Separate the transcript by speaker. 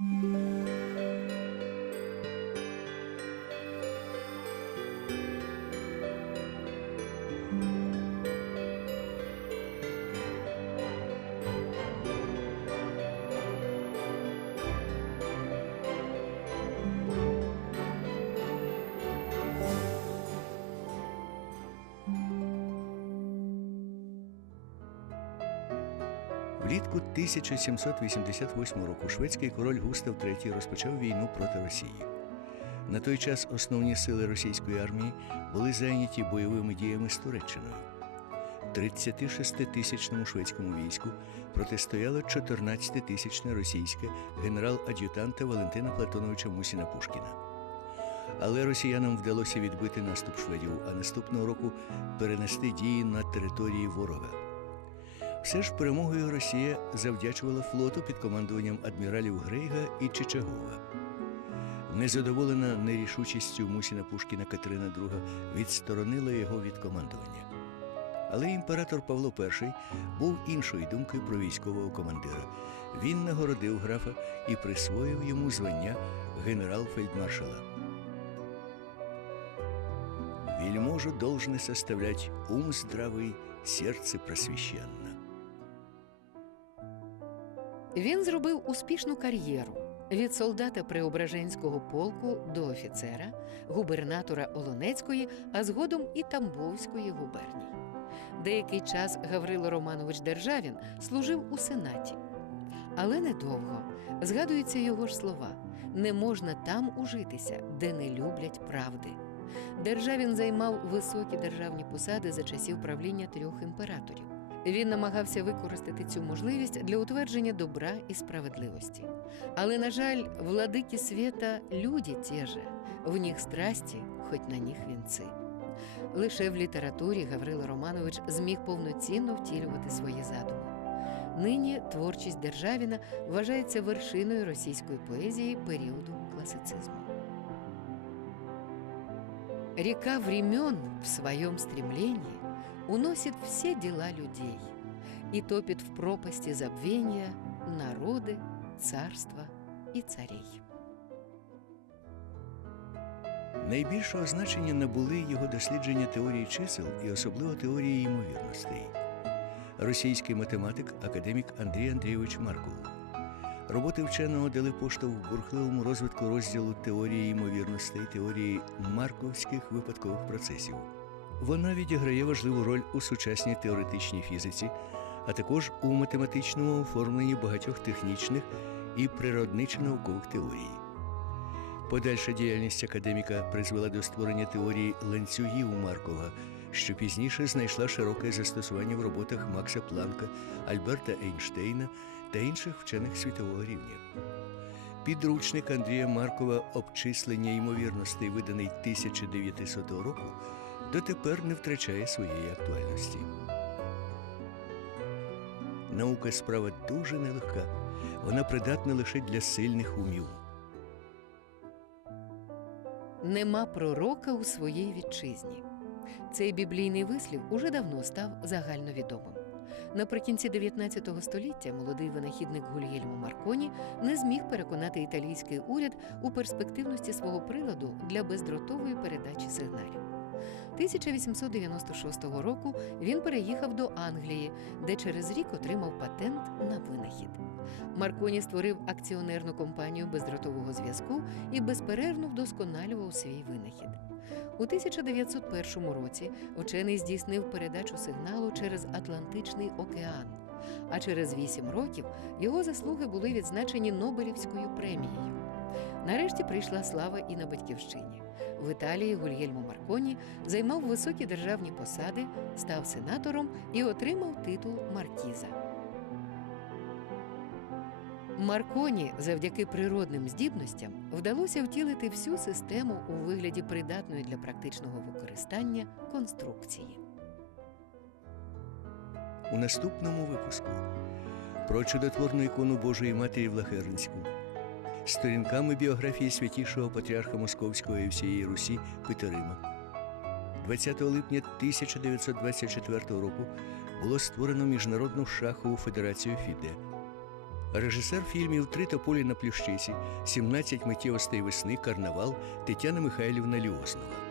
Speaker 1: Música Влітку 1788 року шведський король Густав III розпочав війну проти Росії. На той час основні сили російської армії були зайняті бойовими діями з Туреччиною. 36-тисячному шведському війську протистояло 14-тисячне російське генерал-ад'ютанта Валентина Платоновича Мусіна Пушкіна. Але росіянам вдалося відбити наступ шведів, а наступного року перенести дії на території ворога. Все ж перемогою Росія завдячувала флоту під командуванням адміралів Грейга і Чичагова. Незадоволена нерішучістю Мусіна Пушкіна Катерина II відсторонила його від командування. Але імператор Павло І був іншої думки про військового командира. Він нагородив графа і присвоїв йому звання генерал-фельдмаршала. Вельможу должны составлять ум здравый, сердце просвещенно.
Speaker 2: Він зробив успішну кар'єру від солдата Преображенського полку до офіцера, губернатора Олонецької, а згодом і Тамбовської губернії. Деякий час Гаврило Романович Державін служив у сенаті. Але недовго згадуються його ж слова: не можна там ужитися, де не люблять правди. Державін займав високі державні посади за часів правління трьох імператорів. Він намагався використати цю можливість для утвердження добра і справедливості. Але, на жаль, владики світа люди ті же, в них страсті, хоч на них вінці. Лише в літературі Гаврило Романович зміг повноцінно втілювати свої задуми. Нині творчість Державіна вважається вершиною російської поезії періоду класицизму. Река времен в своем стремлении уносит все дела людей и топит в пропасти забвения народы, царства и царей.
Speaker 1: Найбільшого значення набули його дослідження теорії чисел і особливо теорії ймовірностей. Російський математик, академік Андрій Андрійович Маркул. Роботи вченого дали поштовх бурхливому розвитку розділу теорії ймовірностей, теорії марковських випадкових процесів. Вона відіграє важливу роль у сучасній теоретичній фізиці, а також у математичному оформленні багатьох технічних і природничо-наукових теорій. Подальша діяльність академіка призвела до створення теорії ланцюгів Маркова, що пізніше знайшла широке застосування в роботах Макса Планка, Альберта Ейнштейна та інших вчених світового рівня. Підручник Андрія Маркова обчислення ймовірностей, виданий 1900 року, дотепер не втрачає своєї актуальності. Наука справа дуже нелегка. Вона придатна лише для сильних умів.
Speaker 2: Нема пророка у своїй вітчизні. Цей біблійний вислів уже давно став загальновідомим. Наприкінці 19 століття молодий винахідник Гульєльмо Марконі не зміг переконати італійський уряд у перспективності свого приладу для бездротової передачі сигналів. 1896 року він переїхав до Англії, де через рік отримав патент на винахід. Марконі створив акціонерну компанію бездротового зв'язку і безперервно вдосконалював свій винахід. У 1901 році учений здійснив передачу сигналу через Атлантичний океан. А через вісім років його заслуги були відзначені Нобелівською премією. Нарешті прийшла слава і на батьківщині. В Італії Гульєльмо Марконі займав високі державні посади, став сенатором і отримав титул маркіза. Марконі завдяки природним здібностям вдалося втілити всю систему у вигляді придатної для практичного використання конструкції.
Speaker 1: У наступному випуску про чудотворну ікону Божої Матері Влахеринську, сторінками біографії святішого патріарха Московського і всієї Русі Петерима. 20 липня 1924 року було створено Міжнародну шахову федерацію ФІДЕ. Режисер фільмів Три тополі на плющиці, 17 миттєвостей весни, карнавал Тетяна Михайлівна Ліоснова.